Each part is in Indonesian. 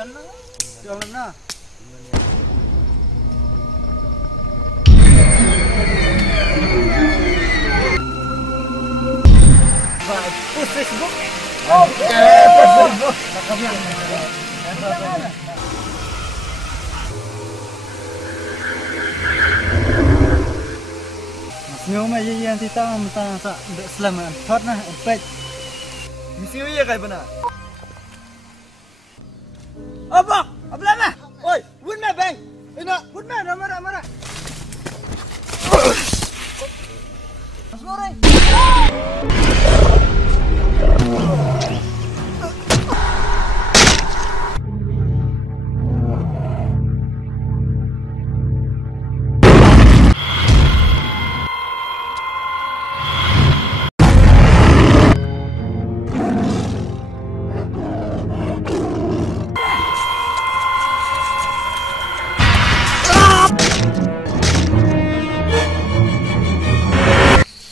mana? Jalan mana? Post Facebook. Oke, Facebook. Nếu mà gì thì ta sẽ làm thoát na page. Misi gì cái bên nào? Apa? Apa lama? Oi, win me bang. Ina, win me ramara. Sorry.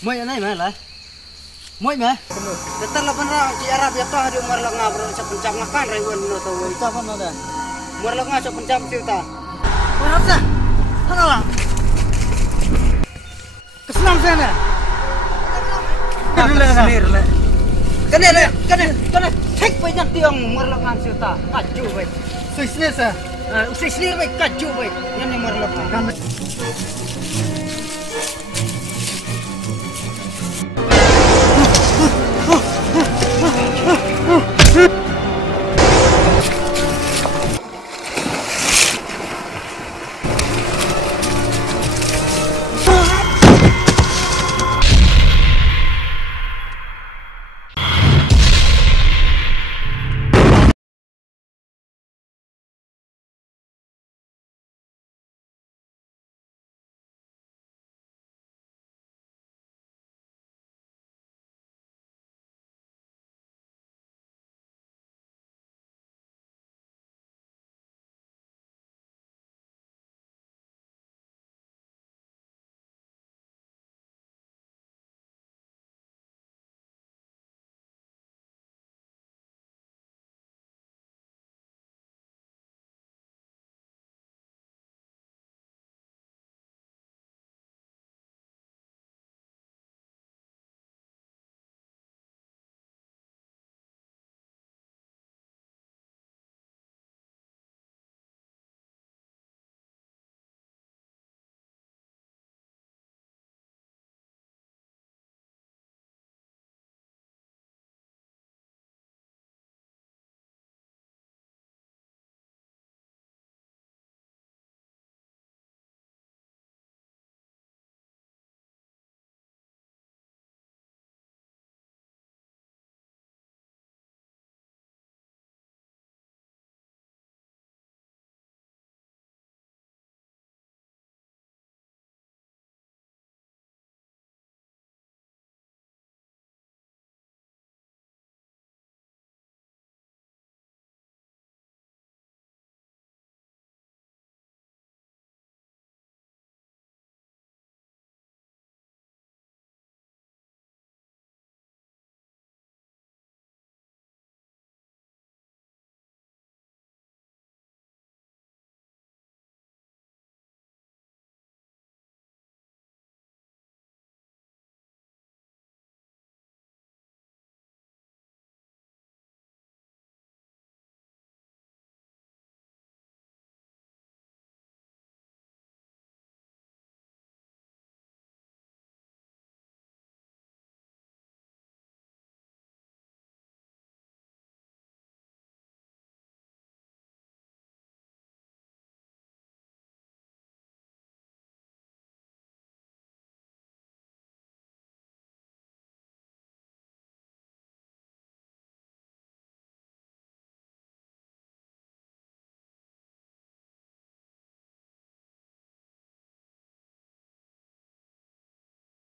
Moi anai mah lah. Moi mah. Betul lah benar. Di Arab ya toh ada umar lengah berusaha pencap makan ribuan no tahu. Itu apa nada? Umar lengah cak pencap cerita. Mana sah? Mana lah? Kesenam sana. Kena. Cek banyak tiang umar lengah cerita. Kacau baik. Sisir sah. Sisir baik kacau baik. Yang umar lengah.